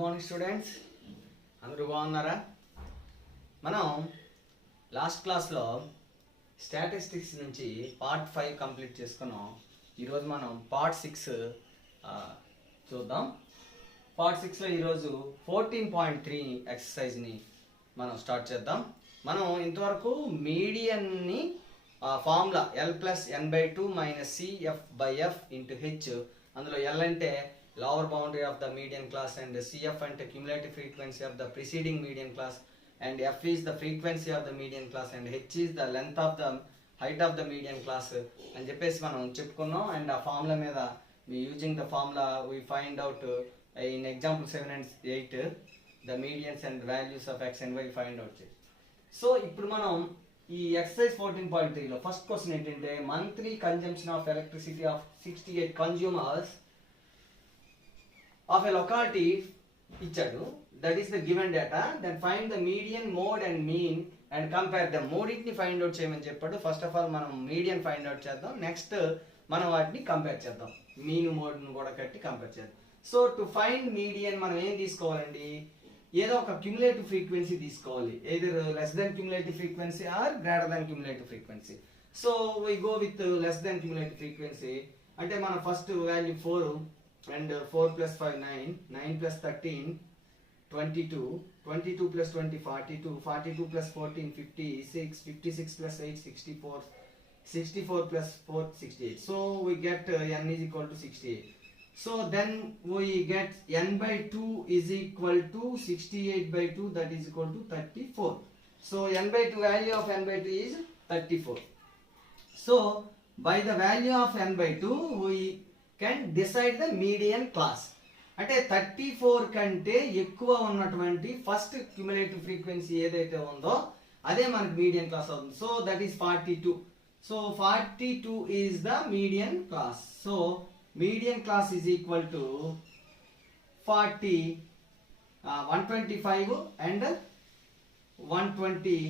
Morning students, అందరూ బాగున్నారా? మనం లాస్ట్ క్లాస్లో స్టాటిస్టిక్స్ నుంచి పార్ట్ 5 కంప్లీట్ చేసుకున్నాం. ఈరోజు మనం పార్ట్ 6 చూద్దాం. పార్ట్ 6లో ఈరోజు 14.3 ఎక్సర్సైజ్ని మనం స్టార్ట్ చేద్దాం. మనం ఇంతవరకు మీడియన్ని ఫార్ములా L+n/2 - CF/F × H, అందులో L అంటే lower boundary of the median class and CF అంటే cumulative frequency of the preceding median class and F is the frequency of the median class and H is the length of the height of the median class అని చెప్పేసి మనం చెప్పుకున్నాం. అండ్ ఆ ఫార్ములా మీద using the formula we find out in example 7 and 8 the medians and values of x and y find out. So ఇప్పుడు మనం ఈ exercise 14.3లో ఫస్ట్ క్వశ్చన్ ఏంటంటే monthly consumption of electricity of 68 consumers of a locality ఇచ్చాడు. That is the given data. Then find the median, mode and mean and compare them. మూడింటిని find out చేయమని చెప్పాడు. First of all మనం median find out చేద్దాం. Next మనం వాటిని కంపేర్ చేద్దాం. మీన్, మోడ్ను కూడా కట్టి కంపేర్ చేద్దాం. సో టు ఫైండ్ మీడియన్ మనం ఏం తీసుకోవాలండి? ఏదో ఒక క్యుములేటివ్ ఫ్రీక్వెన్సీ తీసుకోవాలి. Either less than cumulative frequency or greater than cumulative frequency. So we go with less than cumulative frequency. అంటే మన ఫస్ట్ వాల్యూ 4 and 4 plus 5 9, 9 plus 13 22, 22 plus 20 42, 42 plus 14 56, 56 plus 8 64, 64 plus 4 68. So we get n is equal to 68. So then we get n by 2 is equal to 68 by 2, that is equal to 34. So n by 2, value of n by 2 is 34. So by the value of n by 2 we can decide the median class. అంటే 34 కంటే ఎక్కువ ఉన్నటువంటి first cumulative frequency ఏదైతే ఉందో అదే మనకి median class అవుతుంది. So that is 42. సో 42 is the median class. So median class is equal to 40, 125 and 120,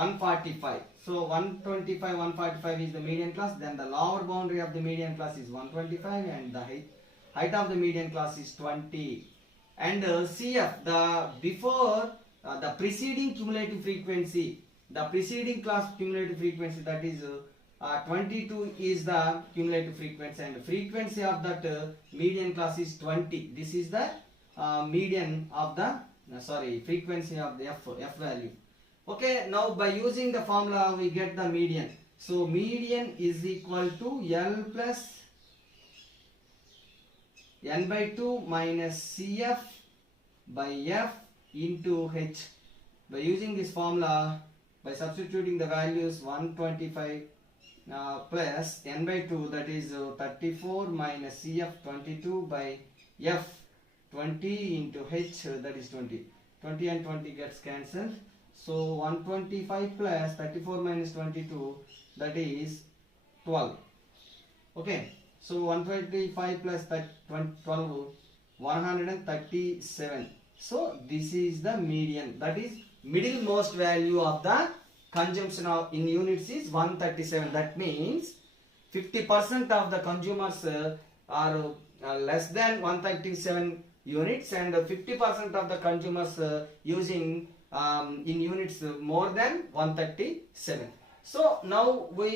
145. So 125, 145 is the median class. Then the lower boundary of the median class is 125 and the height of the median class is 20. And CF, the before the preceding cumulative frequency, the preceding class cumulative frequency, that is 22 is the cumulative frequency, and the frequency of that median class is 20. This is the median of the frequency of the F value. Okay, now by using the formula we get the median. So median is equal to L plus n by 2 minus CF by F into H. By using this formula, by substituting the values 125 plus n by 2, that is 34 minus CF 22 by F 20 into H, that is 20. 20 and 20 gets cancelled. So 125 plus 34 minus 22, that is 12. Okay, so 125 plus 12, 137. So this is the median, that is middle most value of the consumption of in units is 137. That means 50% of the consumers are less than 137 units, and 50% of the consumers using in units more than 137. So now we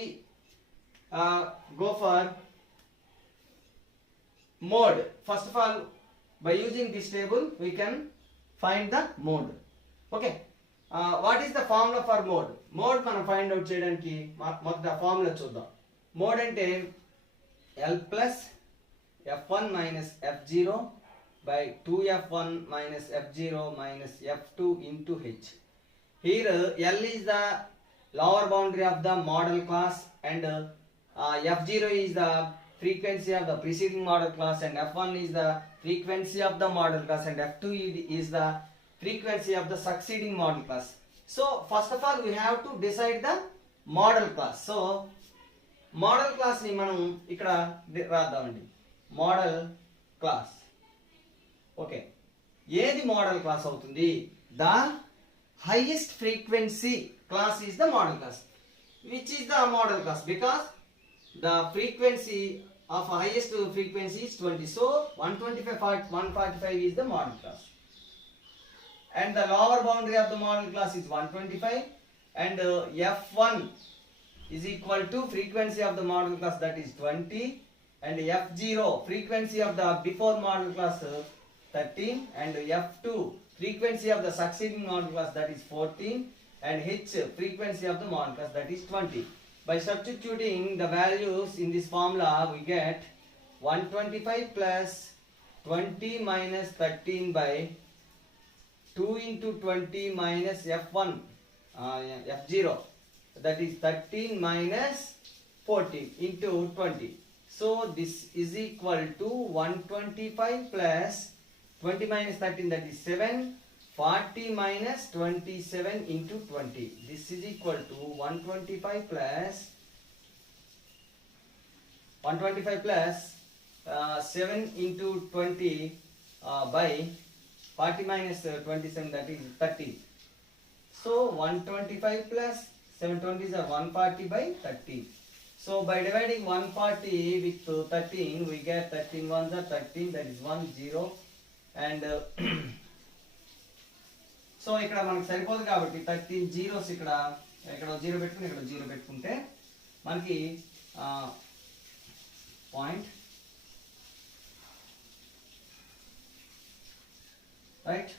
go for mode. First of all, by using this table we can find the mode. Okay, what is the formula for mode? Mode మనం find out చేయడానికి మొదట ఫార్ములా చూద్దాం. మోడ్ అంటే L plus F1 minus F0 by 2F1 minus F0 minus F2 into H. Here L is the lower boundary of the model class, and F0 is the frequency of the preceding model class, and F1 is the frequency of the model class, and F2 is the frequency of the succeeding model class. So first of all we have to decide the model class. So model class ని మనం ఇక్కడ రాద్దామండి. Model class. Okay, ఏది model class అవుతుంది? The highest frequency class is the model class. Which is the model class? Because the frequency of highest frequency is 20. So 145 is the model class. And the lower boundary of the model class is 125, and F1 is equal to frequency of the model class, that is 20, and F0 frequency of the before model class 13, and F2 frequency of the succeeding model class, that is 14, and H frequency of the model class, that is 20. By substituting the values in this formula, we get 125 plus 20 minus 13 by 2 into 20 minus F1, F0, that is 13 minus 14 into 20. So this is equal to 125 plus 20 minus 13, that is 7, 40 minus 27 into 20. This is equal to 125 plus 7 into 20 by 40 minus 27, that is 30. So 125 plus 720s are 140 by 30. So by dividing 140 with 13, we get 13 ones are 13, that is 1 0, and so ఇక్కడ మనకి సరిపోదు కాబట్టి 13 zeros ఇక్కడ 0 పెట్టుకుని ఇక్కడ 0 పెట్టుకుంటే మనకి point right.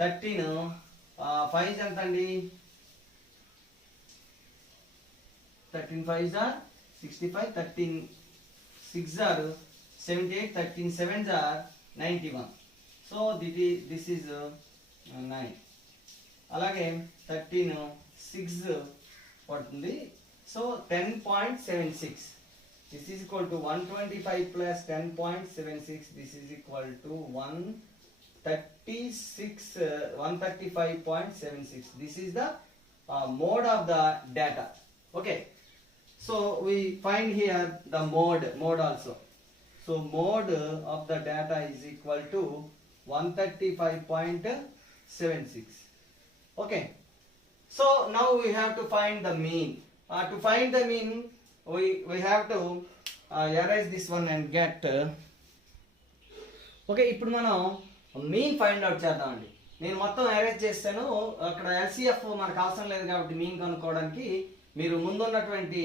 13 5 ఎంత అండి? 13 5s are 65, 13 6s are 78, 13 7s are 91. So this is 9. అలాగే 13 6 పడుతుంది. సో 10.76. This is equal to 125 plus 10.76. This is equal to 135.76. This is the mode of the data. Okay. So we find here the mode also. So mode of the data is equal to 135.76. Okay. So now we have to find the mean. To find the mean, we have to erase this one and get. Okay, ఇప్పుడు మనం mean find out చేద్దామండి. నేను మొత్తం అరేంజ్ చేస్తాను. అక్కడ ఎల్సిఎఫ్ మనకు అవసరం లేదు కాబట్టి మీన్ కనుక్కోవడానికి మీరు ముందున్నటువంటి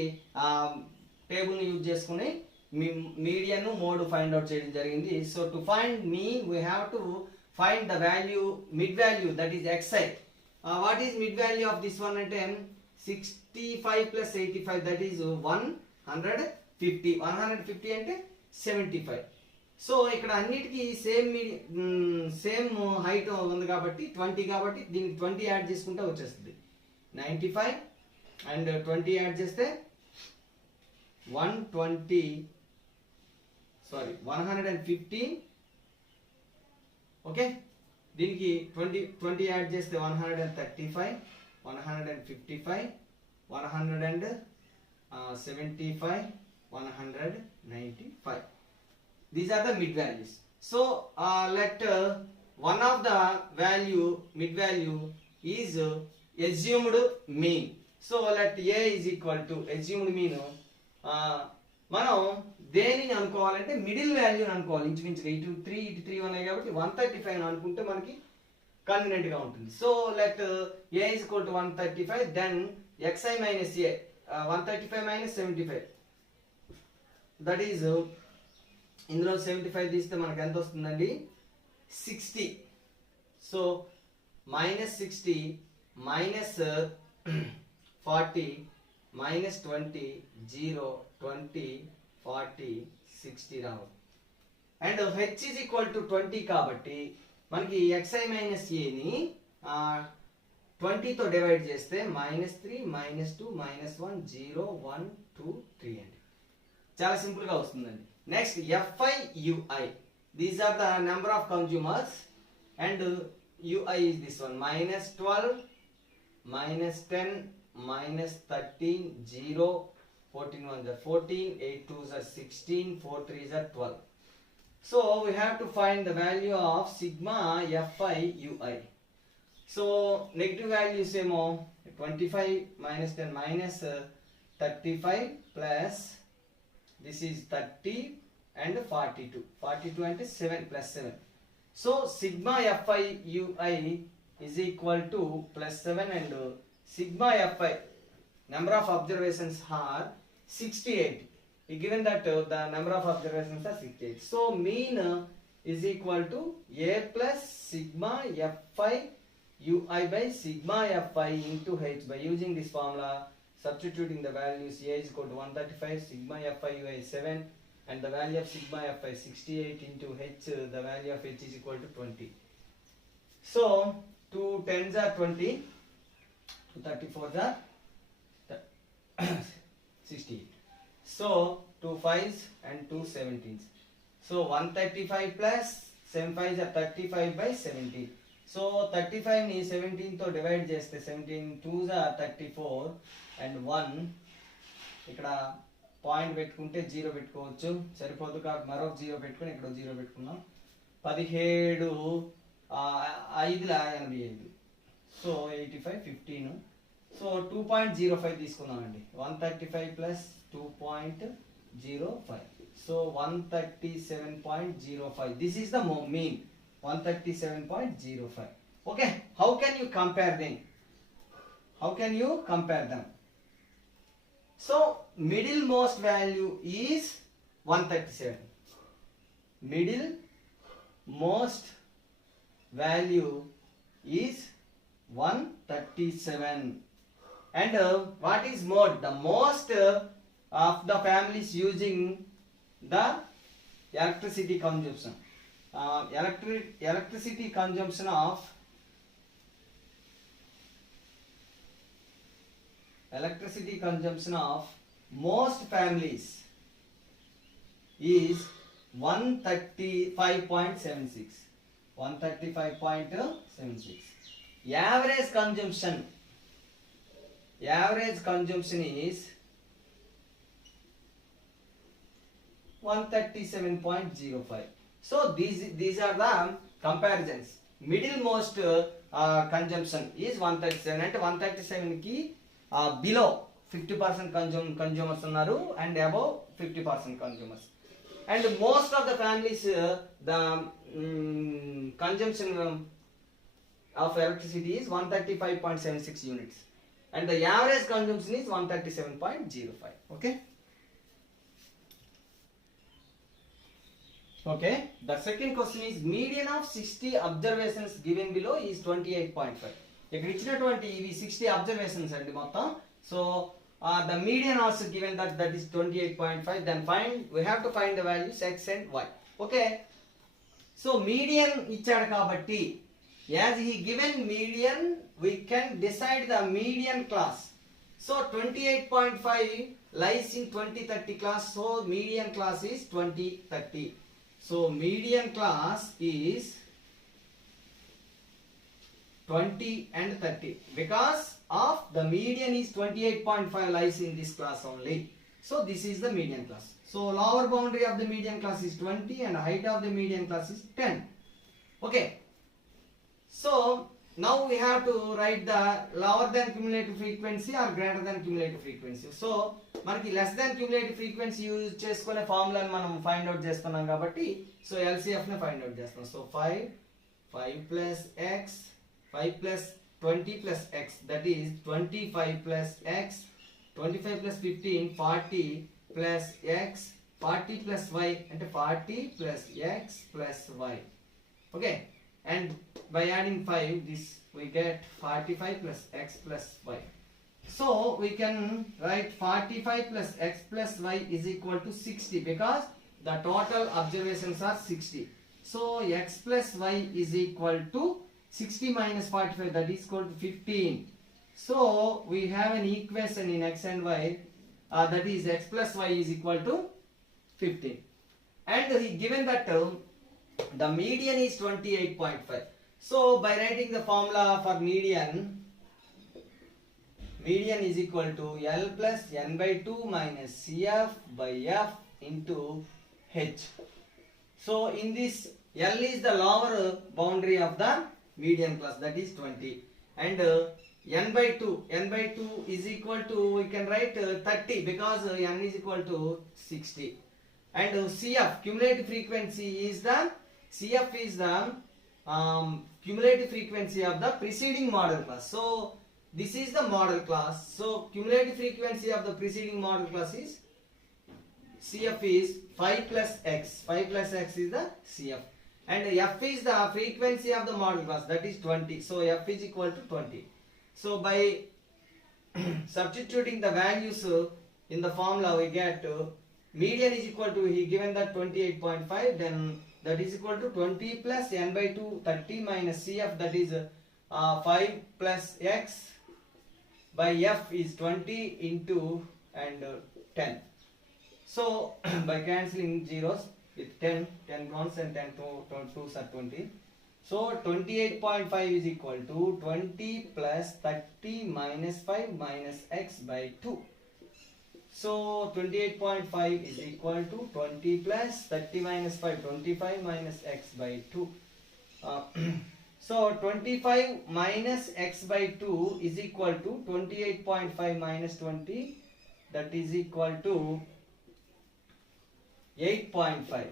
టేబుల్ని యూజ్ చేసుకుని మీడియన్ మోడ్ ఫైండ్ అవుట్ చేయడం జరిగింది. So to find mean we have to find the value, mid value, that is xi. What is mid value of this one అంటే 65 plus 85, that is 150. 150 అంటే 75. సో ఇక్కడ అన్నిటికీ సేమ్ హైట్ ఉంది కాబట్టి 20, కాబట్టి దీనికి 20 యాడ్ చేసుకుంటే వచ్చేస్తుంది 95, అండ్ 20 యాడ్ చేస్తే 115. ఓకే, దీనికి 20 యాడ్ చేస్తే 135, 155, 175, 195. These are the mid values. So let one of the mid value is assumed mean. So let A is equal to assumed mean. మనం దేనిని అనుకోవాలంటే మిడిల్ వాల్యూని అనుకోవాలి. ఇంచుమించుగా ఇటు 3 ఉన్నాయి కాబట్టి 135 అనుకుంటే మనకి కన్వీనియంట్ గా ఉంటుంది. So let A is equal to 135, then xi minus A, 135 minus 75, that is ఇందులో 75 తీస్తే మనకు ఎంత వస్తుందండి? 60. సో -60 minus 40 minus 20 0 20 40 60 రావాలి. And h is equal to 20 కాబట్టి మనకి xi minus a ని 20 తో డివైడ్ చేస్తే -3 -2 -1 0 1 2 3 అండి. చాలా సింపుల్ గా వస్తుందండి. Next fi ui, these are the number of consumers, and ui is this one, -12 -10 -13 0 14 1s are 14, 8 2s are 16, 4 3s are 12. So we have to find the value of sigma fi ui. So negative values ఏమో 25 -10 35 plus this is 30 and 42. 42 and 7 plus 7. So sigma Fi Ui is equal to plus 7 and sigma Fi, number of observations are 68. Given that the number of observations are 68. So mean is equal to A plus sigma Fi Ui by sigma Fi into H. By using this formula, substituting the values, A is equal to 135, sigma Fi Ui is 7, and the value of sigma Fi 68 into H, the value of H is equal to 20. So 2 10s are 20, 2 34s are 68. So 2 5s and 2 17s. So 135 plus 7 5s are 35 by 17. So 35 ni 17 తో డివైడ్ చేస్తే 17 2s are 34 and 1 ఇక్కడ పాయింట్ పెట్టుకుంటే 0 పెట్టుకోవచ్చు, సరిపోదు కాబట్టి మరొక 0 పెట్టుకుని ఇక్కడ 0 పెట్టుకున్నాం. 17 5 ల 85. సో 85 15. సో 2.05 తీసుకుందామండి. 135 plus 2.05. So 137.05. This is the mean. 137.05. Okay, how can you compare them? How can you compare them? So middle most value is 137. Middle most value is 137. And what is mode? The most of the families using the electricity consumption. Electricity consumption of most families is 135.76. 135.76. Average consumption is 137.05. So these are the comparisons. Middle most consumption is 137 and 137 ki below 50% consumers unnaru and above 50% consumers. And most of the families the consumption of electricity is 135.76 units and the average consumption is 137.05. Okay. Okay, the second question is median of 60 observations given below is 28.5. ఇక్కడ ఇచ్చినటువంటి ఇవి 60 observations అండి మొత్తం. So the median also given that is 28.5. Then we have to find the values x and y. Okay, so median ఇచ్చాడు కాబట్టి as he given median we can decide the median class. So 28.5 lies in 2030 class. So median class is 2030. So median class is 20 and 30 because of the median is 28.5 lies in this class only. So this is the median class. So lower boundary of the median class is 20 and height of the median class is 10. Okay. So now we have to write the lower than cumulative frequency or greater than cumulative frequency. So మనకి less than cumulative frequency use చేసుకునే ఫార్ములాని మనం find out చేసుకున్నాం కాబట్టి so LCF ని find out చేస్తాం. సో 5 plus x 5 plus 20 plus x, that is 25 plus x, 25 plus 15 40 plus x, 40 plus y and 40 plus x plus y. Okay, and by adding 5 this we get 45 plus x plus y. So we can write 45 plus x plus y is equal to 60 because the total observations are 60. So x plus y is equal to 60 minus 45, that is equal to 15. So we have an equation in x and y, that is x plus y is equal to 15. And he given that the median is 28.5. So by writing the formula for median is equal to L plus n by 2 minus CF by F into H. So in this L is the lower boundary of the median class, that is 20, and n by 2 is equal to, we can write 30 because n is equal to 60. And CF, cumulative frequency is the, CF is the cumulative frequency of the preceding model class. So this is the model class. So cumulative frequency of the preceding model class is, CF is 5 plus x. 5 plus x is the CF. And F is the frequency of the model class, that is 20. So F is equal to 20. So by substituting the values in the formula, we get median is equal to, he given that 28.5, then that is equal to 20 plus n by 2, 30 minus CF, that is 5 plus x by F is 20 into and 10. So by cancelling zeros with 10 counts and 10 2s are 20. So 28.5 is equal to 20 plus 30 minus 5 minus x by 2. So 28.5 is equal to 20 plus 30 minus 5, 25 minus x by 2. So 25 minus x by 2 is equal to 28.5 minus 20, that is equal to 8.5.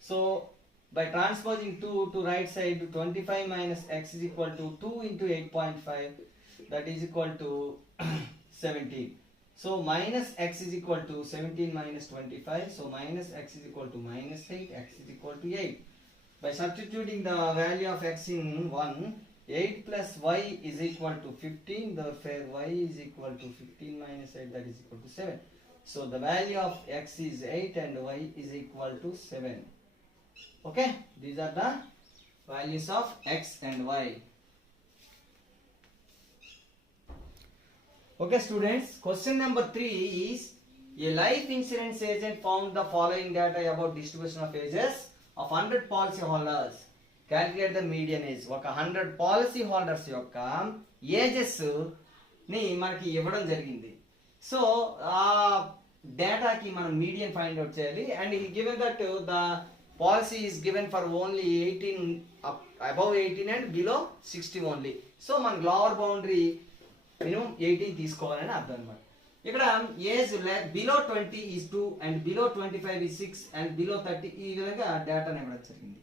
So by transposing 2 to right side, 25 minus x is equal to 2 into 8.5, that is equal to 17. So minus x is equal to 17 minus 25. So minus x is equal to minus 8, x is equal to 8. By substituting the value of x in 1, 8 plus y is equal to 15. Therefore y is equal to 15 minus 8, that is equal to 7. So the value of x is 8 and y is equal to 7. Okay, these are the values of x and y. Okay students, question number 3 is, a life insurance agent found the following data about distribution of ages of 100 policy holders. Calculate the median age. ఒక 100 policy holders యొక్క ages ని మనకి ఇవ్వడం జరిగింది. సో ఆ డేటాకి మనం median find out చేయాలి. And he given that the policy is given for only 18 above 18 and below 60 only. సో మన లోవర్ బౌండరీ మినిమం 18 తీసుకోవాలని అర్థం అన్నమాట. ఇక్కడ ఏజ్ బిలో 20 is 2 and below 25 is 6 and below 30, ఈ విధంగా డేటాని ఇవ్వడం జరిగింది.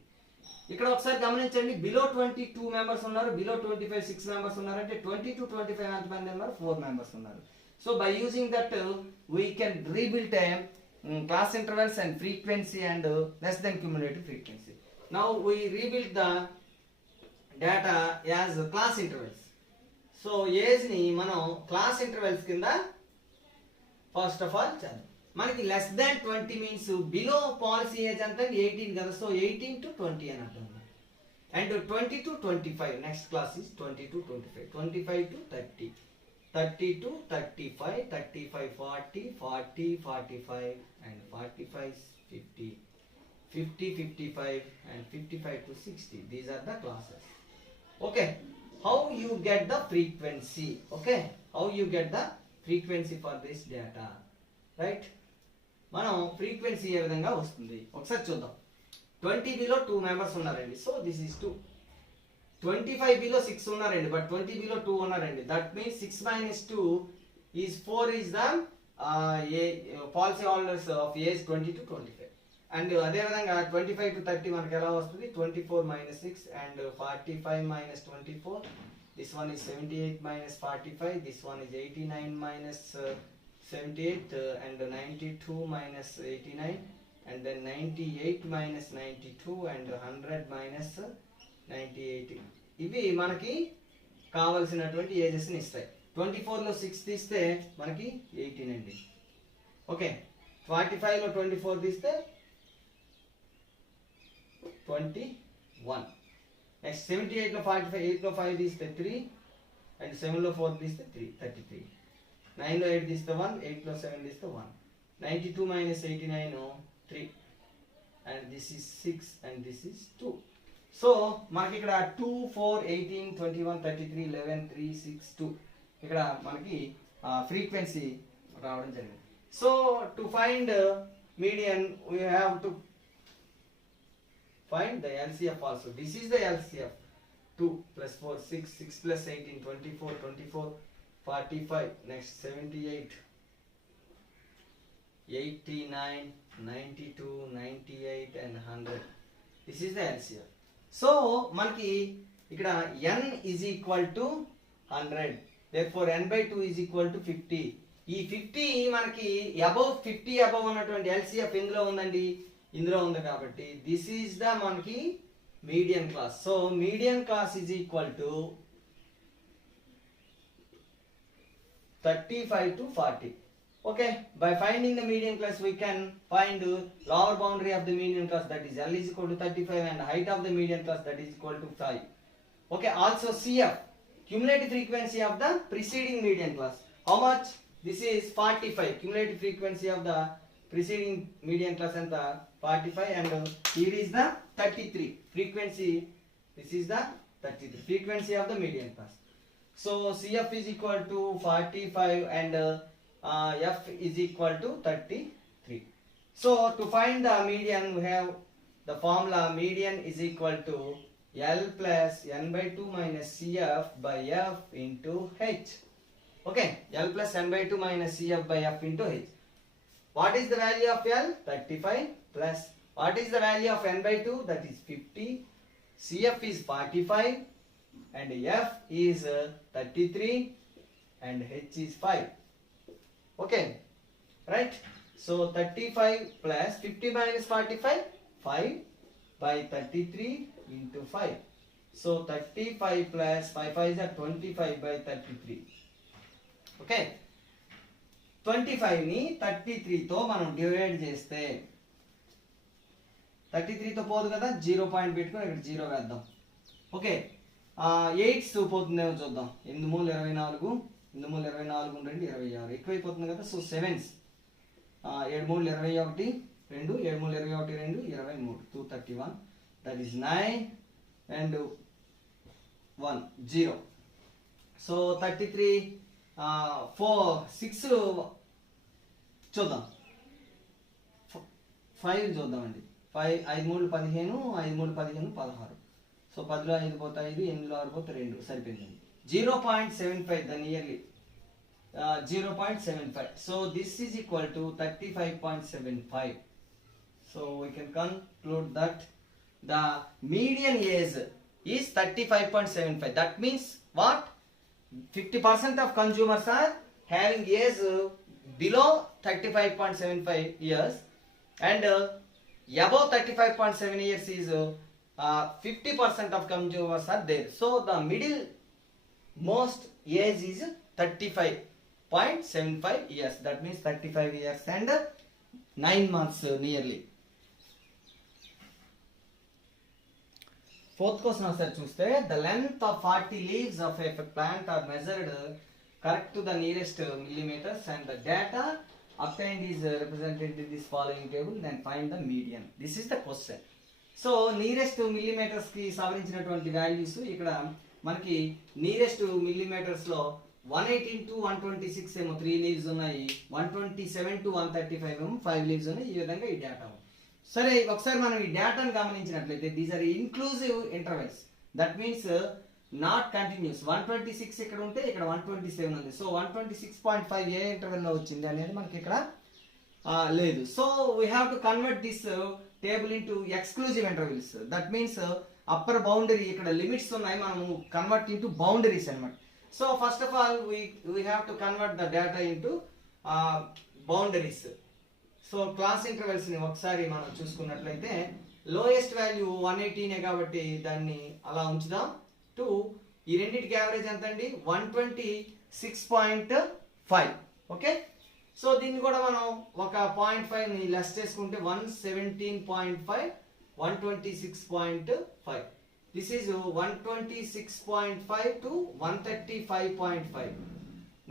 ఇక్కడ ఒకసారి గమనించండి, బిలో 22 మెంబర్స్ ఉన్నారు, బిలో 25 6 మెంబర్స్ ఉన్నారు, అంటే 20 to 25 ఎంతమంది ఉన్నారు, 4 మెంబర్స్ ఉన్నారు. So by using that we can rebuild class intervals and frequency and less than cumulative frequency. Now we rebuild the data as class intervals. So age ni మనం class intervals కింద ఫస్ట్ ఆఫ్ ఆల్ చదువు. మనకి less than 20 means below policy age అంతా 18 కదా, సో 18 to 20 అని అర్థం. And 20 to 25, next class is 20 to 25, 25 to 30, 30 to 35, 35 40, 40 45 and 45 50, 50 55 and 55 to 60. These are the classes. Okay, how you get the frequency? Okay, how you get the frequency for this data, right? మనం ఫ్రీక్వెన్సీ ఏ విధంగా వస్తుంది ఒకసారి చూద్దాం. 20 బిలో 2 మెంబర్స్ ఉన్నారండి, సో దిస్ ఈస్ 2. 25 బిలో 6 ఉన్నారండి, బట్ 20 బిలో 2 ఉన్నారండి. దట్ మీన్స్ 6 minus 2 is 4 is the policy holders of age 20 to 25. అండ్ అదే విధంగా 25 to 30 మనకి ఎలా వస్తుంది, 24 minus 6 and 45 minus 24. This one is 78 minus 45. This one is 89 minus 78 and 92 minus 89 and then 98 minus 92 and 100 minus 98. ఇవి మనకి కావాల్సినటువంటి ఏజెస్ ని ఇస్తాయి. 24 లో 6 తీస్తే మనకి 18 అండి. ఓకే, 45 లో 24 తీస్తే 21. నెక్స్ట్ 78 లో 45, 8 లో 5 తీస్తే 3 అండ్ 7 లో 4 తీస్తే 3, 33. 9 లో 8 తీస్తే 1, 8 లో 7 తీస్తే 1. 92 minus 89 3 and this is 6 and this is 2. సో మనకి ఇక్కడ 2 4 18 21 33 11 3 6 2 ఇక్కడ మనకి ఫ్రీక్వెన్సీ రావడం జరిగింది. So to find median we have to find the LCF also. This is the LCF. 2 plus 4 6 6 plus 18 24 24 45 next 78 89 92 98 and 100 this is the LCM so మనకి ఇక్కడ n is equal to 100 therefore n by 2 is equal to 50 ఈ 50 మనకి above 50 above ఉన్నటువంటి LCF ఎందులో ఉందండి ఇందులో ఉంది కాబట్టి దిస్ ఈజ్ ద మనకి median class so median class is equal to 35 to 40 okay by finding the median class we can find lower boundary of the median class that is L is equal to 35 and height of the median class that is equal to 5 okay also CF cumulative frequency of the preceding median class how much this is 45 cumulative frequency of the preceding median class and the 45 and here is the 33 frequency this is the 33 frequency of the median class so CF is equal to 45 and F is equal to 33 so to find the median we have the formula median is equal to L plus n by 2 minus CF by F into H okay L plus n by 2 minus CF by F into H what is the value of L 35 plus what is the value of n by 2 that is 50 CF is 45 and F is 33 and H is 5 okay right so 35 plus 50 minus 45 5 by 33 into 5 so 35 plus 5 5 is 25 by 33 okay 25 ని 33 తో మనం డివైడ్ చేస్తే 33 తో పోదు కదా 0 పాయింట్ పెట్టుకొని ఇక్కడ 0 వేద్దాం ఓకే 8 పోతుందేమో చూద్దాం 8 మూల 24 8 మూల 24 ఉండండి 26 ఎక్కువైపోతుంది కదా సో 7s 7 మూల 21 2 7 మూల 21 2 23 231 that is 9 and 1 0 so 33 4 6 చూద్దాం 5 చూద్దామండి 5 5 మూడు 15 5 మూడు 15 16 సో 10లో 5 పోతాయి 5 8లో 6 పోతే 2 సరిపోయిందండి 0.75 the nearly 0.75 so this is equal to 35.75 so we can conclude that the median age is 35.75 that means what 50% of consumers are having age below 35.75 years and above 35.7 years is 50% of consumers are there so the middle most age is 35.75 years that means 35 years and 9 months nearly fourth question answer చూస్తే the length of 40 leaves of a plant are measured correct to the nearest millimeters and the data obtained is represented in this following table then find the median this is the question so nearest millimeters కి సవరించినటువంటి వాల్యూస్ ఇక్కడ మనకి nearest millimeters లో 118 to 126 ఏమో 3 లీవ్స్ ఉన్నాయి 127 to 135 ఏమో 5 లీవ్స్ ఉన్నాయి ఈ విధంగా ఈ డేటా సరే ఒకసారి మనం ఈ డేటాను గమనించినట్లయితే these are inclusive intervals that means not continuous 126 ఇక్కడ ఉంటే ఇక్కడ 127 ఉంది సో 126.5 ఏ ఇంటర్వెల్ లో వచ్చింది అనేది మనకి ఇక్కడ లేదు so we have to convert this table into exclusive intervals that means upper boundary ఇక్కడ లిమిట్స్ ఉన్నాయి మనము కన్వర్ట్ ఇంటూ బౌండరీస్ అన్నమాట so first of all we have to convert the data into boundaries so class intervals ని ఒకసారి మనం చూసుకున్నట్లయితే lowest value 118 కాబట్టి దాన్ని అలా ఉంచుదాం టు ఈ రెండిటికి యావరేజ్ ఎంత అండి 126.5 ఓకే సో దీన్ని కూడా మనం ఒక 0.5 ని లెస్ చేసుకుంటే 117.5 126.5 దిస్ ఈజ్ 126.5 to 135.5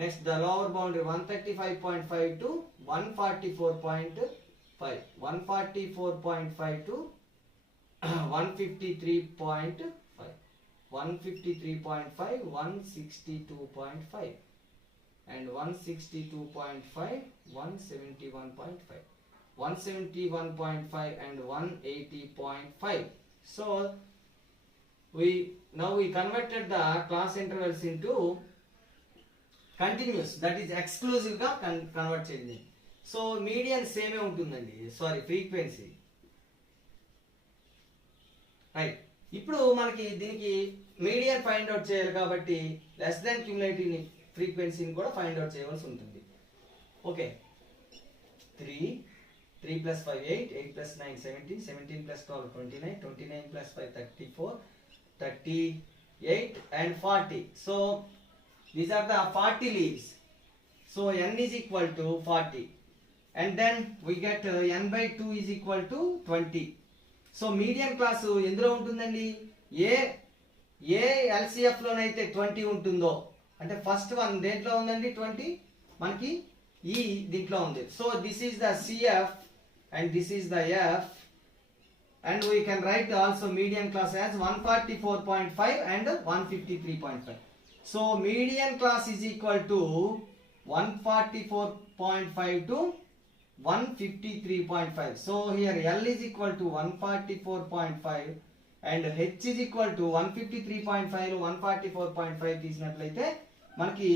next the lower boundary 135.5 to 144.5 144.5 to 153.5 153.5 162.5 and 162.5 171.5 171.5 and 180.5 so we converted the class intervals into continuous, that is exclusive గా కన్వర్ట్ చేయండి. సో మీడియన్ సేమే ఉంటుందండి, సారీ ఫ్రీక్వెన్సీ రైట్. ఇప్పుడు మనకి దీనికి మీడియన్ ఫైండ్ అవుట్ చేయాలి కాబట్టి లెస్ దాన్ క్యుములేటివ్ ఫ్రీక్వెన్సీని కూడా ఫైండ్ అవుట్ చేయవలసి ఉంటుంది. ఓకే, 3 plus 5 8, 8 plus 9 17, 17 plus 12 29, 29 plus 5 34, 38 and 40. So these are the 40 leaves. So n is equal to 40, and then we get n by 2 is equal to 20. So median class ఎందులో ఉంటుందండి? ఏ LCF లోనైతే 20 ఉంటుందో, అంటే ఫస్ట్ వన్ దేంట్లో ఉందండి 20, మనకి ఈ దీంట్లో ఉంది. So this is the CF and this is the F, and we can write also median class as 144.5 and 153.5. So median class is equal to 144.5 to 153.5. So here L is equal to 144.5 and H is equal to 153.5 144.5 తీసినట్లయితే మనకి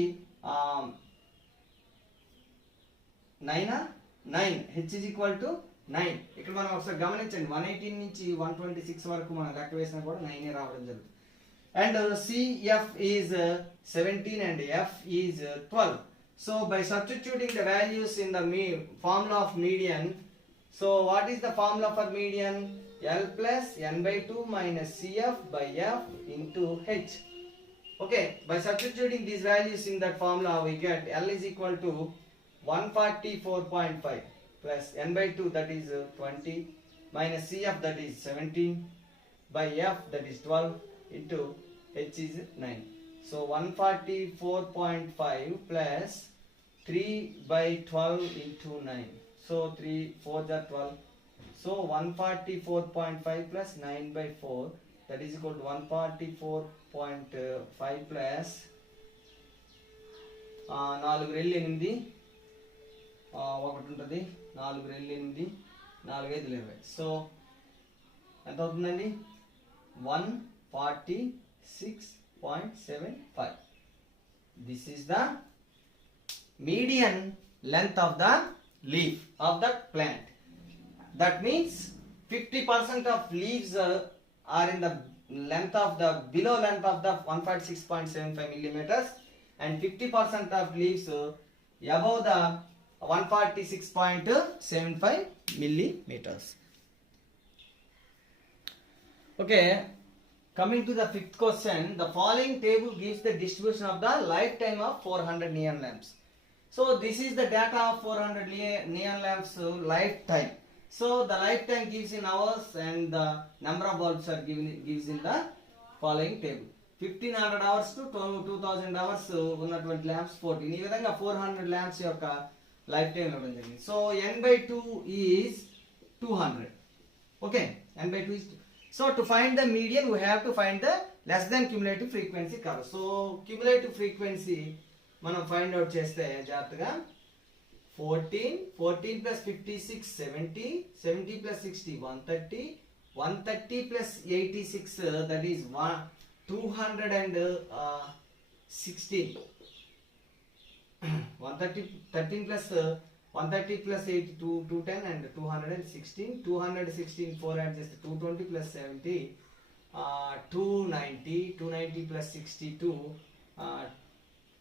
9 H is equal to 9. ఇక్కడ మనం ఒకసారి గమనించండి, 118 నుంచి 126 వరకు మనం లెక్క వేసినా కూడా 9 రావడం జరుగుతుంది. And CF is 17 and F is 12. So by substituting the values in the formula of median, so what is the formula for median? L plus n by 2 minus CF by F into H. Okay, by substituting these values in that formula we get L is equal to 144.5 plus n by 2 that is 20 minus CF that is 17 by F that is 12 into H is 9. So 144.5 plus 3 by 12 into 9. So 3 4 are 12. So 144.5 plus 9 by 4 that is equal to 144.5 plus 4 రెళ్ళు 8 ఒకటి ఉంటుంది, 4 రెళ్ళు 8 4 5 20. సో ఎంత అవుతుందండి? 146.75. This is the median length of the leaf of the plant. That means 50% of leaves are in the length of the below length of the 146.75 millimeters, and 50% of leaves above the 146.75 millimeters. Okay, coming to the fifth question, the following table gives the distribution of the lifetime of 400 neon lamps. So this is the data of 400 neon lamps lifetime. So the lifetime gives in hours and the number of bulbs are gives in the following table. 1500 hours to 2000 hours ఉన్నటువంటి lamps 14. ఈ విధంగా 400 lamps యొక్క life time ఇవ్వడం జరిగింది. So n by 2 is 200. Okay, n by 2 is 2. So to find the median we have to find the less than cumulative frequency curve. So cumulative frequency మనం find out చేస్తే జాగ్రత్తగా 14 plus 56 70, 70 plus 60 130, 130 plus 86 that is 216. 13 plus 130 plus 82 210 and 216 4 add just 220 plus 70 290 plus 62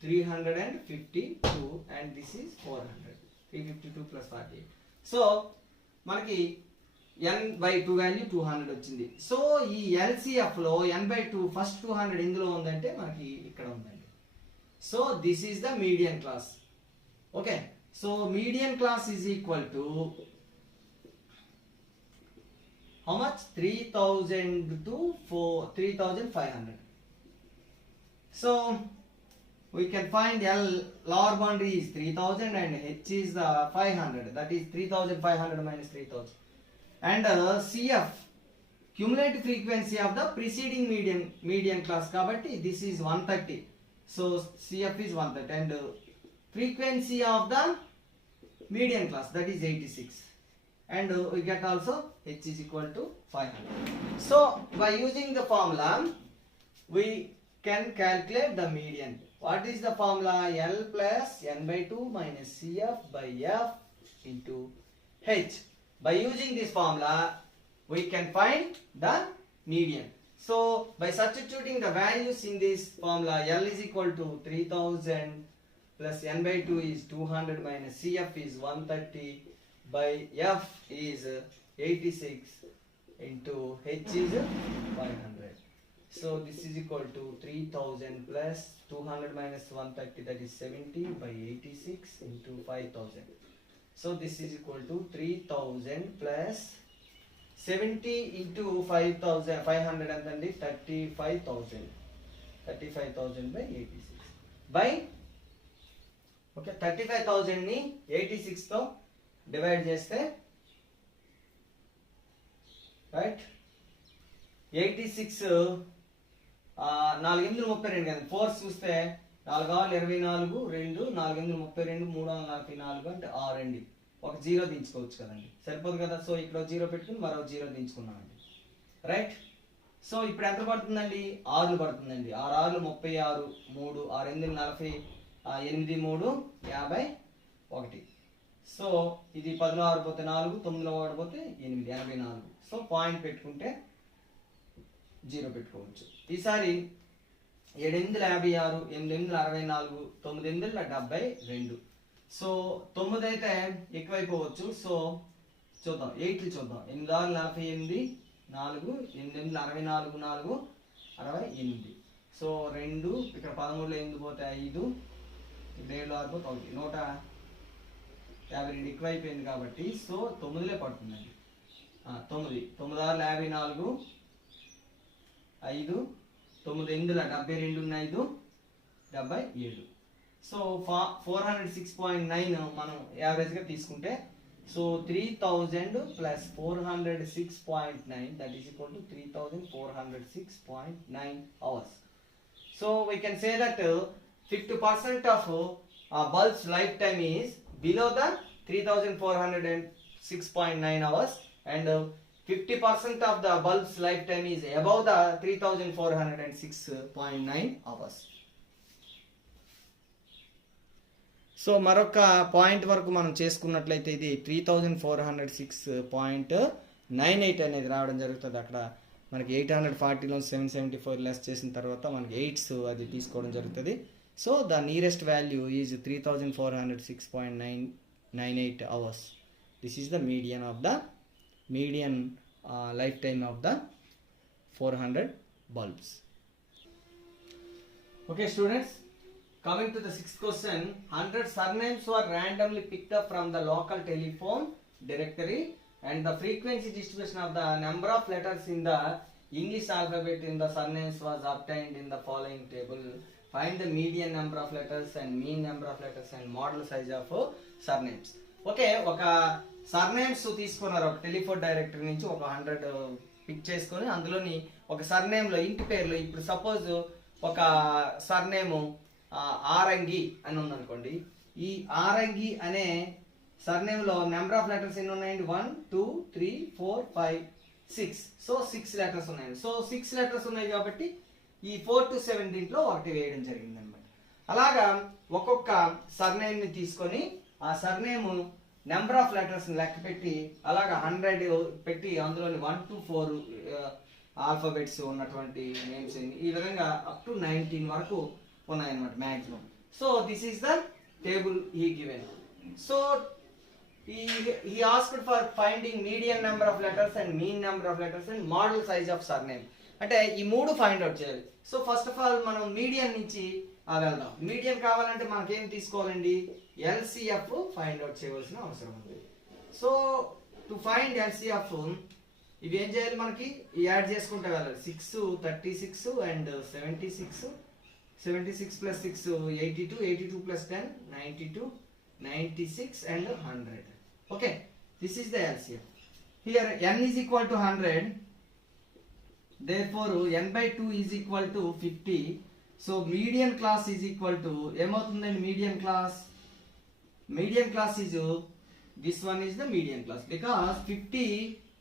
352 and this is 400 352 plus 48. So మనకి n by 2 వాల్యూ 200 వచ్చింది. సో ఈ LCF లో n by 2 ఫస్ట్ 200 ఎందులో ఉందంటే మనకి ఇక్కడ ఉందండి. So this is the median class. Okay, so median class is equal to how much 3000 to 3500. So we can find L lower boundary is 3000 and H is 500, that is 3500 minus 3000, and CF cumulative frequency of the preceding median class kabatti this is 130. So CF is 130 and frequency of the median class that is 86, and we get also H is equal to 500. So by using the formula we can calculate the median. What is the formula? L plus n by 2 minus CF by F into H. By using this formula, we can find the median. So by substituting the values in this formula, L is equal to 3000 plus n by 2 is 200 minus CF is 130 by F is 86 into H is 500. So this is equal to 3000 plus 200 minus 130, that is 70 by 86 into 5000. So this is equal to 3000 plus 70 into 5000, 500 and 35,000. 35,000 by 86. By okay, 35,000 ni 86 తో డివైడ్ చేస్తే రైట్ 86 4 8 32 కదా 4 చూస్తే 4 6 24 2 4 8 32 3 44 అంటే 6 అండి. ఒక జీరో దించుకోవచ్చు కదండి, సరిపోదు కదా. సో ఇక్కడ జీరో పెట్టుకుని మరో జీరో దించుకున్నామండి, రైట్. సో ఇప్పుడు ఎంత పడుతుందండి? 6 పడుతుందండి. 6 6 36 3 6 8 40 8 3 51. సో ఇది 16 పోతే 4 9 పోతే 8 84. సో పాయింట్ పెట్టుకుంటే జీరో పెట్టుకోవచ్చు. ఈసారి 7 8 56 8 8 64 9 8 72. సో 9 అయితే ఎక్కువైపోవచ్చు. సో చూద్దాం 8 చూద్దాం. 8 6 48 4 8 8 64 4 68. సో 2 ఇక్కడ 13 8 పోతే 5 7 6 పోతే 1 152 ఎక్కువైపోయింది కాబట్టి సో 9లే పడుతుందండి. 9 9 6 54 5 9 8 72 5 77. సో 406.9 మనం యావరేజ్ గా తీసుకుంటే సో 3000 plus 406.9 that is equal to 3406.9 hours. So we can say that 50% of bulb's lifetime is below the 3406.9 hours and 50% of the bulb's lifetime is above the 3406.9 hours. So మరొక పాయింట్ వరకు మనం చేసుకున్నట్లయితే ఇది 3406.98 అనేది రావడం జరుగుతుంది. అక్కడ మనకి 840లో 774 లెస్ చేసిన తర్వాత మనకి 8s అది తీసుకోవడం జరుగుతుంది. So the nearest value is 3406.998 hours. This is the median of the life time of the 400 bulbs. Okay students, coming to the sixth question, 100 surnames were randomly picked up from the local telephone directory and the frequency distribution of the number of letters in the English alphabet in the surnames was obtained in the following table. Find the median number of letters and mean number of letters and model size of surnames. Okay, ఒక సర్నేమ్స్ తీసుకున్నారు ఒక telephone directory నుంచి ఒక 100 పిక్ చేసుకొని అందులోని ఒక సర్నేమ్లో ఇంటి పేర్లు ఇప్పుడు సపోజ్ ఒక సర్నేము ఆరంగి అని ఉందనుకోండి. ఈ ఆరంగి అనే సర్నేమ్లో నెంబర్ ఆఫ్ లెటర్స్ ఎన్ని ఉన్నాయండి? 1 2 3 4 5 6. సో 6 లెటర్స్ ఉన్నాయండి. సో 6 లెటర్స్ ఉన్నాయి కాబట్టి ఈ 4 to 7 దీంట్లో ఒకటి వేయడం జరిగింది అనమాట. అలాగా ఒక్కొక్క సర్నేమ్ ని తీసుకొని ఆ సర్నేమ్ నెంబర్ ఆఫ్ లెటర్స్ లెక్క పెట్టి అలాగా 100 పెట్టి అందులోని 1 to 4 ఆల్ఫాబెట్స్ ఉన్నటువంటి నేమ్స్ ఈ విధంగా అప్ టు 19 వరకు ఉన్నాయన్నమాట maximum. So this is the table he given. So he asked for finding median number of letters and mean number of letters and model size of surname. అంటే ఈ మూడు ఫైండ్ అవుట్ చేయాలి. So first of all మనం మీడియన్ నుంచి వెళ్దాం. మీడియన్ కావాలంటే మనకి ఏం తీసుకోవాలండి? LCF ఫైండ్ అవుట్ చేయవలసిన అవసరం ఉంది. సో టు ఫైండ్ LCF ఇవి ఏం చేయాలి? మనకి యాడ్ చేసుకుంటే వెళ్ళాలి. 6 36 అండ్ 76 76 plus 6 82 82 plus 10 92 96 and 100. Okay, this is the LCM. Here n is equal to 100, therefore n by 2 is equal to 50. So median class is equal to ఏమవుతుందండి? median class is this one is the median class because 50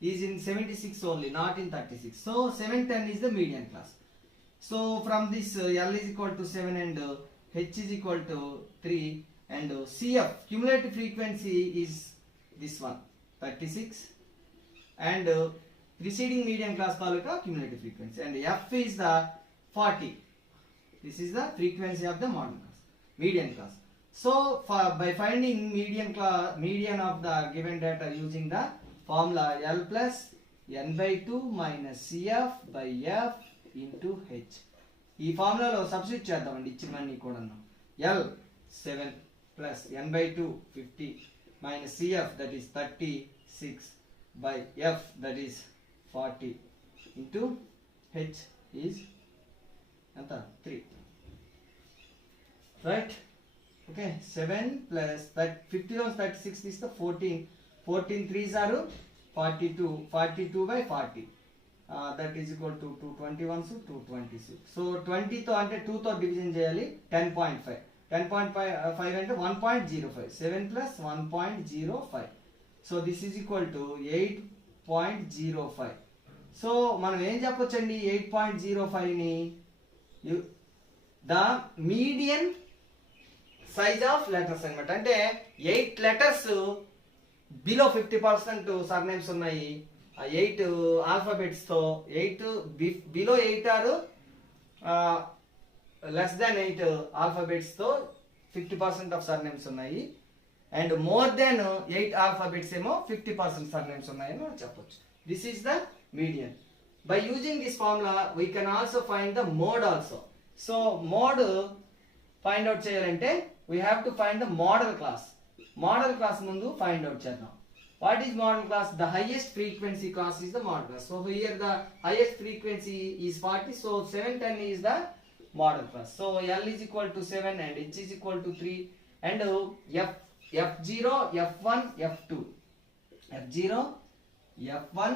is in 76 only, not in 36. So 710 is the median class. So from this L is equal to 7 and H is equal to 3 and CF cumulative frequency is this one 36 and preceding median class taluka cumulative frequency and F is the 40. This is the frequency of the modern class, median class. So by finding median of the given data using the formula L plus n by 2 minus CF by F into H. ఈ ఫార్ములాలో సబ్స్టిట్యూట్ చేద్దామండి ఇచ్చినవన్నీ కూడా. L 7 plus n by 2 50 minus CF that is 36 by F that is 40 into H is anta 3. Right? Okay, 7 plus 50 on 36 is the 14. 14 3s are 42. 42 by 40. That is equal to 221 so 226. So 20 తో అంటే 2 తో డివిజన్ చేయాలి 10.5. 10.5 అంటే 1.05. 7 plus 1.05. So this is equal to 8.05. So మనం ఏం చెప్పొచ్చండి 8.05 ని the median size of letters అన్నమాట. అంటే 8 letters బిలో 50% సర్నేమ్స్ ఉన్నాయి. 8 ఆల్ఫాబెట్స్ తో 8 below 8 or less than 8 alphabets తో 50% ఆఫ్ సర్నేమ్స్ ఉన్నాయి అండ్ మోర్ దాన్ 8 ఆల్ఫాబెట్స్ ఏమో 50% సర్నేమ్స్ ఉన్నాయని మనం చెప్పొచ్చు. This is the median. By using this formula we can also find the mode also. So mode find out చేయాలంటే we have to find the model class. Model class ముందు find out చేద్దాం. What is model class? The highest frequency class is the model class. So here the highest frequency is 40. So 710 is the model class. So L is equal to 7 and H is equal to 3 and F0, F1, F2. F0, F1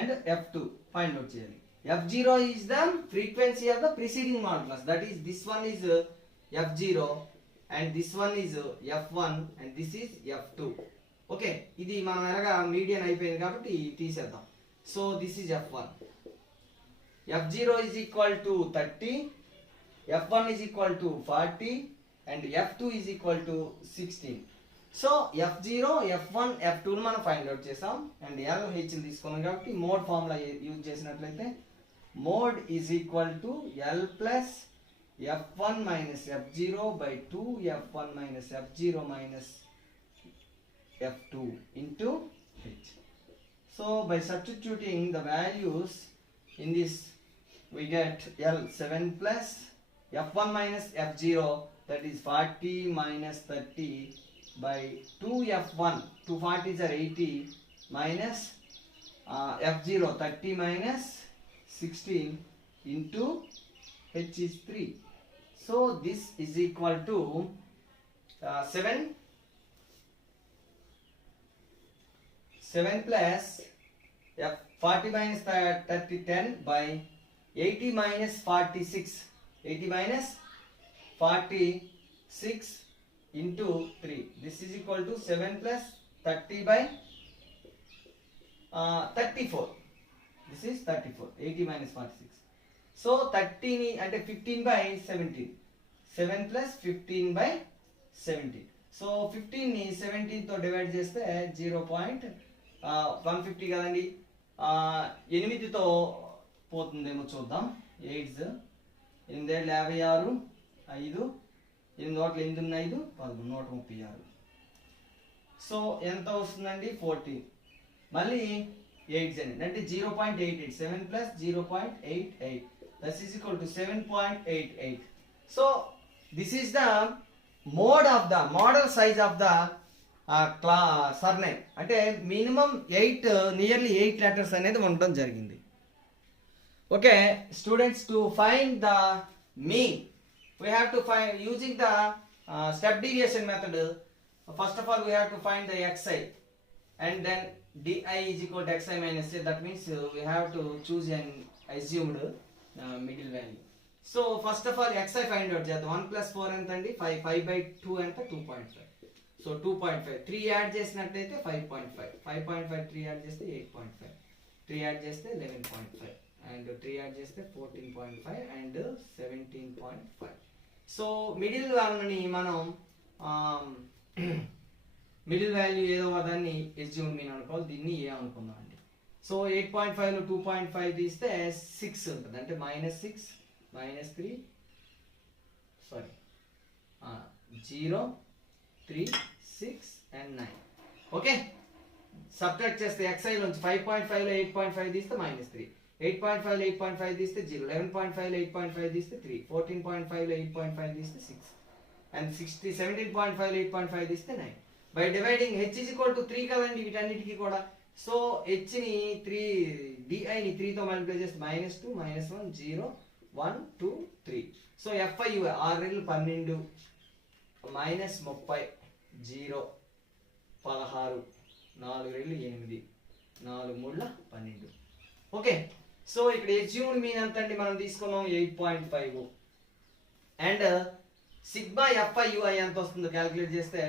and F2 find out here. F0 is the frequency of the preceding model class. That is this one is F0 and this one is F1 and this is F2. Okay, ఇది మనం ఎలాగా మీడియన్ అయిపోయింది కాబట్టి తీసేద్దాం. So this is F1. F0 is equal to 30, F1 is equal to 40 and F2 is equal to 16. So F0, F1, F2 మనం find out చేసాం and LH తీసుకున్నాం కాబట్టి మోడ్ ఫార్ములా యూజ్ చేసినట్లయితే mode is equal to L plus F1 minus F0 by 2 F1 minus F0 minus F2 into H. So by substituting the values in this we get L 7 plus F1 minus F0 that is 40 minus 30 by 2 F1 2 40s are 80 minus F0 30 minus 16 into H is 3. So this is equal to 7 plus 40 minus 30 10 by 80 minus 46 80 minus 46 into 3. This is equal to 7 plus 30 by 34. This is 34. 80 minus 46. So 30 ni ante 15 by 17. 7 plus 15 by 17. So 15 ని 17 తో డివైడ్ చేస్తే 0.150 కదండి. 8తో పోతుందేమో చూద్దాం. 8 8 56 5 8 1 8 5 136. సో ఎంత వస్తుందండి 14. మళ్ళీ 8 అంటే 0.88 7 plus 0.88 that is equal to 7.88. So this is the mode of the model size of the surname. అంటే మినిమం 8 నియర్లీ 8 లెటర్స్ అనేది ఉండడం జరిగింది. Okay students, to find the mean we have to find using the step deviation method. First of all we have to find the xi and then di is equal to xi minus a. That means we have to choose an assumed middle value. So first of all xi find out చేద్దాం. 1 plus 4 ఎంత అండి 5 5 by 2 ఎంత 2.5. సో 2.5 3 యాడ్ చేసినట్లయితే 5.5 5.5 3 యాడ్ చేస్తే 8.5 3 యాడ్ చేస్తే 11.5 అండ్ 3 యాడ్ చేస్తే 14.5 అండ్ 17.5. So middle వాల్యూని మనం మిడిల్ వాల్యూ ఏదో దాన్ని ఎస్యూమ్ మీన్ అనుకోవాలి, దీన్ని ఏ అనుకుందాం అండి. సో 8.5లో 2.5 తీస్తే 6 ఉంటుంది, అంటే -6 -3 సారీ 0 3 6 and 9. ఓకే, సబ్ట్రాక్ట్ చేస్తే xi నుంచి 5.5లో 8.5 తీస్తే -3, 8.5లో 8.5 తీస్తే 0, 11.5లో 8.5 తీస్తే 3, 14.5లో 8.5 తీస్తే 6 అండ్ 17.5లో 8.5 తీస్తే 9. By dividing h is equal to 3 కదండి వీటన్నిటికీ కూడా. సో h ని 3 di ని 3 తో మల్టిప్లై చేస్తే -2 -1 0 1 2 3. సో fi 6 రెళ్ళు 12 -30 0 16 4 రెళ్ళు 8 4 మూడుల 12. ఓకే, సో ఇక్కడ ఎస్యూమ్డ్ మీన్ ఎంత అండి మనం తీసుకున్నాం 8.5 అండ్ సిగ్మా fi ui ఎంత వస్తుందో క్యాలిక్యులేట్ చేస్తే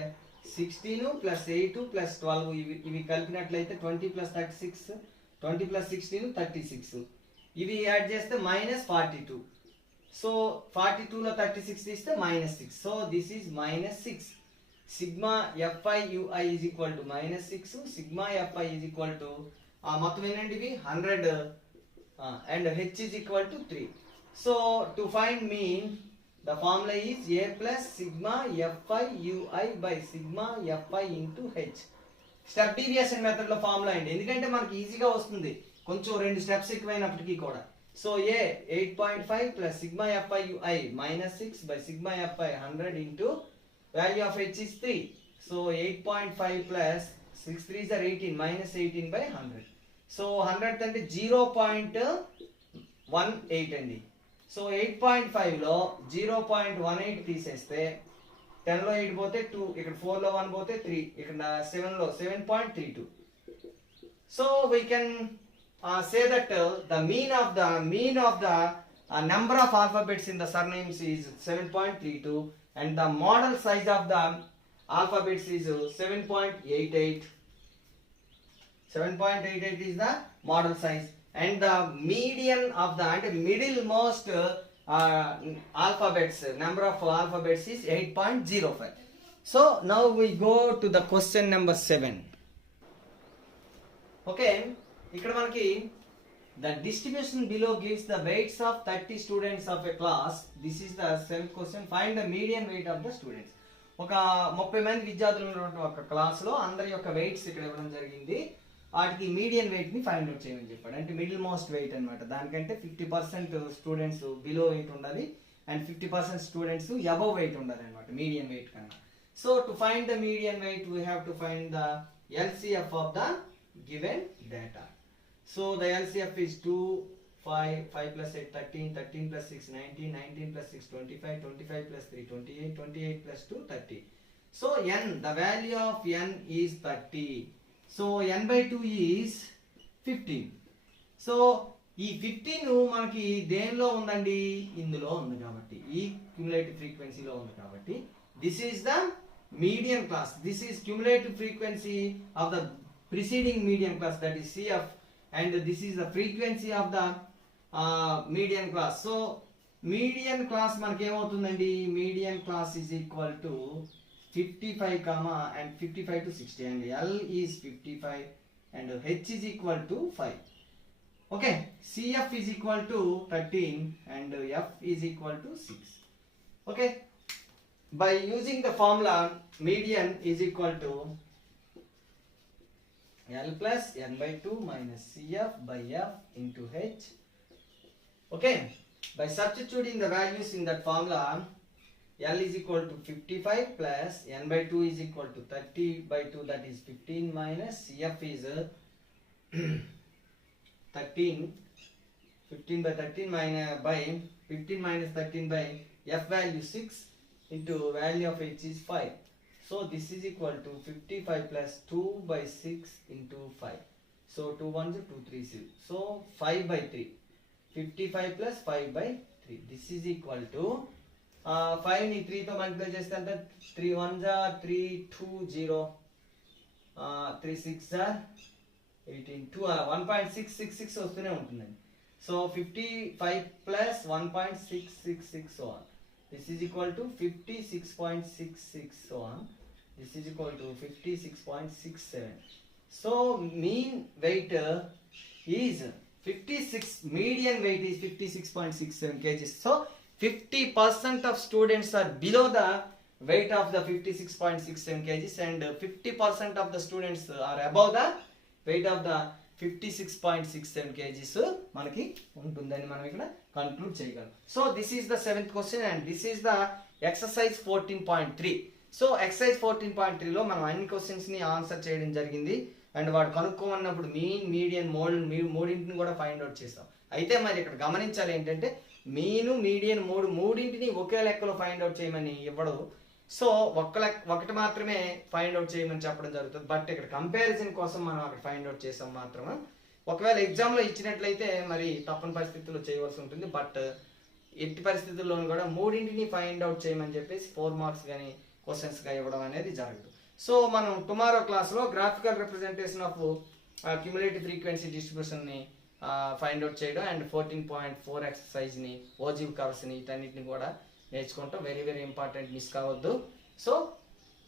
16 + 8 + 12 ఇవి కలిపినట్లయితే 20 + 36 20 + 16 36, ఇవి యాడ్ చేస్తే -42. సో 42లో 36 తీస్తే -6, so this is -6. Sigma fi ui is equal to -6, sigma fi is equal to మొత్తం ఏంటంటే ఇవి 100 and h is equal to 3. So to find mean the formula is a plus sigma fi ui by sigma fi into h. Step deviation method లో ఫార్ములా అండి, ఎందుకంటే మనకి ఈజీగా వస్తుంది, కొంచెం 2 స్టెప్స్ ఎక్కువైనప్పటికీ కూడా. So a 8.5 plus sigma fi ui -6 by sigma fi 100 into value of h is 3. So 8.5 plus 6 3s are 18 -18 by 100. సో 100 అంటే 0.18 అండి. సో 8.5లో 0.18 తీసేస్తే 10లో 8 పోతే 2, ఇక్కడ 4లో 1 పోతే 3, ఇక్కడ 7లో 7.32. So we can say that the mean of the number of alphabets in the surnames is 7.32 and the model size of the alphabets is 7.88. 7.88 is the model size and the median of the middle most alphabets, number of alphabets is 8.05. So now we go to the question number 7. Okay, ఇక్కడ మనకి the distribution below gives the weights of 30 students of a class. This is the 7th question. Find the median weight of the students. ఒక 30 మంది విద్యార్థులు ఉన్నటువంటి ఒక క్లాస్ లో అందరి యొక్క వెయిట్స్ ఇక్కడ ఇవ్వడం జరిగింది. వాటికి మీడియన్ వెయిట్ ని ఫైండ్ అవుట్ చేయమని చెప్పాడు, అంటే మిడిల్ మోస్ట్ వెయిట్ అన్నమాట. దానికంటే 50% స్టూడెంట్స్ బిలో వెయిట్ ఉండాలి అండ్ 50% స్టూడెంట్స్ అబవ్ వెయిట్ ఉండాలి అనమాట మీడియన్ వెయిట్ కన్నా. So to find the median weight we have to find the LCF of the given data. So the LCF is 2 5 5 plus 8 13 13 plus 6 19 19 plus 6 25 25 plus 3 28 28 plus 2 30. So n, the value of n is 30. So n by 2 is 15. సో ఈ 15 మనకి దేనిలో ఉందండి, ఇందులో ఉంది కాబట్టి, ఈ క్యుములేటివ్ ఫ్రీక్వెన్సీలో ఉంది కాబట్టి this is the median class. This is cumulative frequency of the preceding median class, that is CF, and this is the frequency of the median class. So median class మనకి ఏమవుతుందండి, median class is equal to 55 and 55 to 60 and L is 55 and H is equal to 5. Okay, CF is equal to 13 and F is equal to 6. Okay, by using the formula median is equal to L plus n by 2 minus CF by F into H. Okay, by substituting the values in that formula, L is equal to 55 plus n by 2 is equal to 30 by 2, that is 15 minus CF is 13, 15 by 13 minus by 15 minus 13 by F value 6 into value of H is 5. So this is equal to 55 plus 2 by 6 into 5. So 2 1s are 2 3s. So 5 by 3. 55 plus 5 by 3. This is equal to 5 ని 3 తో మల్టిప్లై చేస్తే అంటే 3 1s are 3 2 0. 3 6s are 18. 1.666 వస్తూనే ఉంటుందండి. So 55 plus 1.666 so on. This is equal to 56.66 so on. This is equal to 56.67. So mean weight is 56. Median weight is 56.67 kgs. So 50% of students are below the weight of the 56.67 kgs and 50% of the students are above the weight of the 56.67 kgs మనకి ఉంటుందని మనం ఇక్కడ కంక్లూడ్ చేయగలం. So this is the 7th question and this is the exercise 14.3. So exercise 14.3 లో మనం అన్ని క్వశ్చన్స్ ని ఆన్సర్ చేయడం జరిగింది అండ్ వాడు కనుక్కోమన్నప్పుడు మీన్ మీడియన్ మోడ్ మూడింటిని కూడా ఫైండ్ అవుట్ చేస్తాం. అయితే మరి ఇక్కడ గమనించాలి ఏంటంటే మీను మీడియన్ మూడింటిని ఒకే లెక్కలో ఫైండ్ అవుట్ చేయమని ఇవ్వడు. సో ఒకటి మాత్రమే ఫైండ్ అవుట్ చేయమని చెప్పడం జరుగుతుంది. బట్ ఇక్కడ కంపారిజన్ కోసం మనం అక్కడ ఫైండ్ అవుట్ చేసాం మాత్రమే. ఒకవేళ ఎగ్జామ్ లో ఇచ్చినట్లయితే మరి తప్పని పరిస్థితుల్లో చేయవలసి ఉంటుంది. బట్ ఎట్టి పరిస్థితుల్లోనూ కూడా మూడింటిని ఫైండ్ అవుట్ చేయమని చెప్పేసి 4 మార్క్స్ కానీ క్వశ్చన్స్ గా ఇవ్వడం అనేది జరగదు. సో మనం టుమారో క్లాస్ లో graphical representation of cumulative frequency distribution ని ఫైండ్ అవుట్ చేయడం అండ్ 14.4 ఎక్సర్సైజ్ ని ఓజీవ్ కర్వ్స్ ని వీటన్నిటిని కూడా నేర్చుకుంటాం. వెరీ వెరీ ఇంపార్టెంట్, మిస్ కావద్దు. So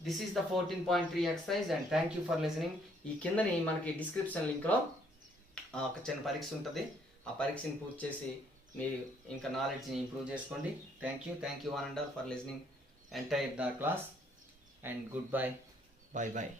this is the 14.3 exercise and thank you for listening. ఈ కిందని మనకి డిస్క్రిప్షన్ లింక్ లో ఒక చిన్న పరీక్ష ఉంటుంది. ఆ పరీక్షని పూర్తి చేసి మీరు ఇంకా నాలెడ్జ్ని ఇంప్రూవ్ చేసుకోండి. Thank you one and all for listening entire the class and good bye. Bye bye.